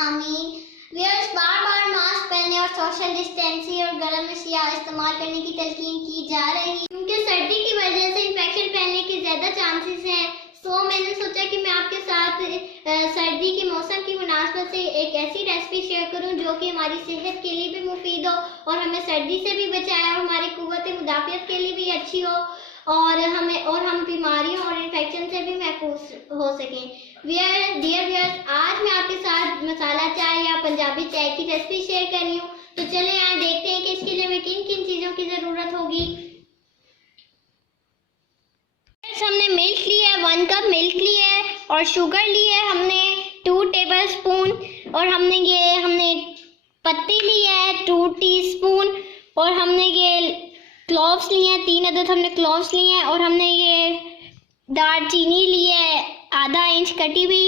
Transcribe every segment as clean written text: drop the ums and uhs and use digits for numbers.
आमीन। व्यूअर्स, बार बार मास्क पहनने और सोशल डिस्टेंसिंग और गर्म अशिया इस्तेमाल करने की तलकीन की जा रही है क्योंकि सर्दी की वजह से इन्फेक्शन फैलने के ज़्यादा चांसेस हैं। तो मैंने सोचा कि मैं आपके साथ सर्दी के मौसम की मुनासबत से एक ऐसी रेसिपी शेयर करूं जो कि हमारी सेहत के लिए भी मुफीद हो और हमें सर्दी से भी बचाए और हमारी कुव्वत मुदाफ़ियत के लिए भी अच्छी हो और हम बीमारियों और इन्फेक्शन से भी महफूज हो सकें। डियर व्यूअर्स, आज मैं आपके साथ मसाला चाय या पंजाबी चाय की रेसिपी शेयर कर रही हूँ। तो चलें यहाँ देखते हैं कि इसके लिए हमें किन किन चीज़ों की ज़रूरत होगी। हमने मिल्क लिया है, 1 कप मिल्क लिया है और शुगर ली है हमने 2 टेबलस्पून और हमने पत्ती लिया है 2 टीस्पून और हमने ये क्लोव्स लिए हैं 3 अदद हमने क्लोव्स लिए हैं और हमने ये दालचीनी ली है आधा इंच कटी हुई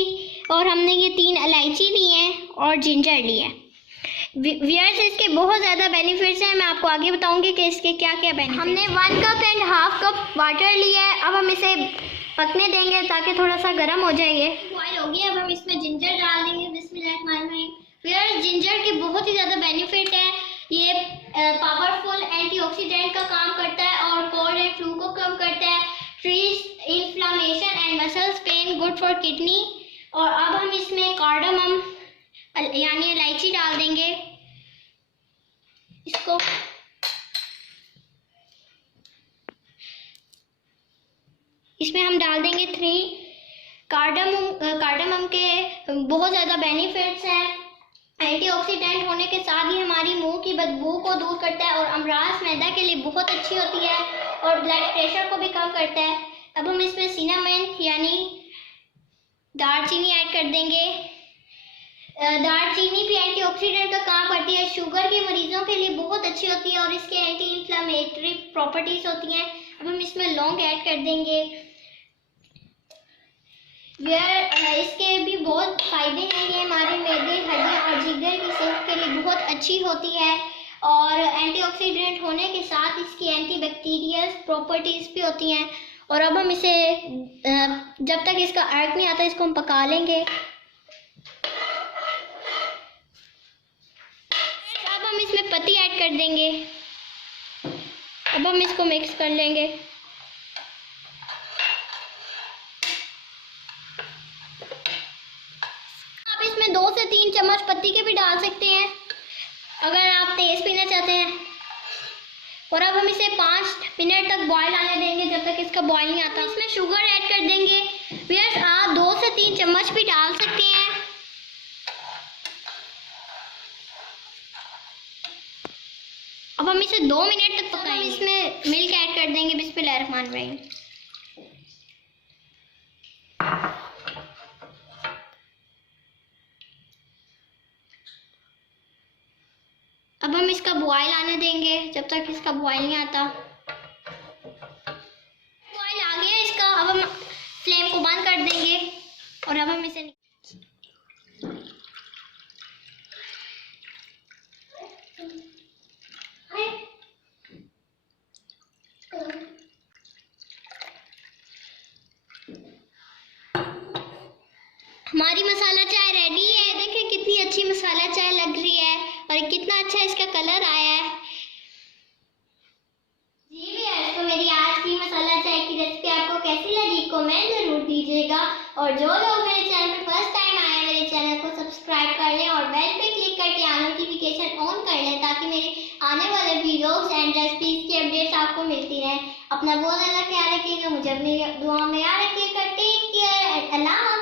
और हमने ये 3 इलायची ली हैं और जिंजर लिया है। व्यूअर्स, इसके बहुत ज़्यादा बेनिफिट्स हैं, मैं आपको आगे बताऊंगी कि इसके क्या क्या बेनिफिट्स। हमने 1 cup and half cup water लिया है। अब हम इसे पकने देंगे ताकि थोड़ा सा गर्म हो जाए। ये बॉयल हो गया। अब हम इसमें जिंजर डाल देंगे। बिस्मिल्लाहिर्रहमानिर्रहीम। व्यूअर्स, जिंजर के बहुत ही ज़्यादा बेनिफिट है। ये पावरफुल एंटीऑक्सीडेंट का काम करता है और कोल्ड एंड फ्लू को कम करता है। Freeze inflammation and muscles pain, good for kidney. और अब हम इसमें कार्डामम यानी इलायची डाल देंगे। इसमें हम डाल देंगे 3 कार्डामम के बहुत ज़्यादा बेनिफिट्स हैं। एंटीऑक्सीडेंट होने के साथ ही हमारी मुंह की बदबू को दूर करता है और अमराज मैदा के लिए बहुत अच्छी होती है और ब्लड प्रेशर को भी कम करता है। अब हम इसमें सिनामन यानी दालचीनी ऐड कर देंगे। दालचीनी भी एंटीऑक्सीडेंट का काम करती है, शुगर के मरीजों के लिए बहुत अच्छी होती है और इसके एंटी इन्फ्लेमेटरी प्रॉपर्टीज होती हैं। अब हम इसमें लौंग ऐड कर देंगे। इसके भी बहुत फ़ायदे हैं। ये हमारे मैदे, हड्डियाँ और जिगर की सेहत के लिए बहुत अच्छी होती है और एंटीऑक्सीडेंट होने के साथ इसकी एंटीबैक्टीरियल प्रॉपर्टीज़ भी होती हैं। और अब हम इसे जब तक इसका अर्क नहीं आता इसको हम पका लेंगे। अब हम इसमें पत्ती ऐड कर देंगे। अब हम इसको मिक्स कर लेंगे। आप इसमें 2 से 3 चम्मच पत्ती के भी डाल सकते हैं अगर आप तेज पीना चाहते हैं। और अब हम इसे 5 मिनट तक बॉयल आने देंगे जब तक इसका बॉयल नहीं आता। इसमें शुगर ऐड कर देंगे। व्यूअर्स, आप 2 से 3 चम्मच भी डाल सकते हैं। अब हम इसे 2 मिनट तक पकाएंगे। इसमें मिल्क ऐड कर देंगे। बिस्मिल्लाहिर्रहमानिर्रहीम। अब हम इसका बॉयल आने देंगे जब तक इसका बॉयल नहीं आता। बॉयल आ गया इसका। अब हम फ्लेम को बंद कर देंगे और अब हम इसे हमारी मसाला चाय रेडी है। देखें कितनी अच्छी मसाला चाय लग रही है और कितना अच्छा इसका कलर आया है। जी व्यूअर्स, तो मेरी आज की मसाला चाय की रेसिपी आपको कैसी लगी कमेंट जरूर दीजिएगा और जो लोग मेरे चैनल पर फर्स्ट टाइम आए हैं मेरे चैनल को सब्सक्राइब कर लें और बेल पे क्लिक करके ऑल नोटिफिकेशन ऑन कर लें ताकि मेरे आने वाले वीडियोस एंड रेसिपीज की अपडेट्स आपको मिलती रहें। अपना बहुत ज़्यादा ख्याल रखिएगा, मुझे अपनी दुआ में याद रखिएगा। Take care and Allah.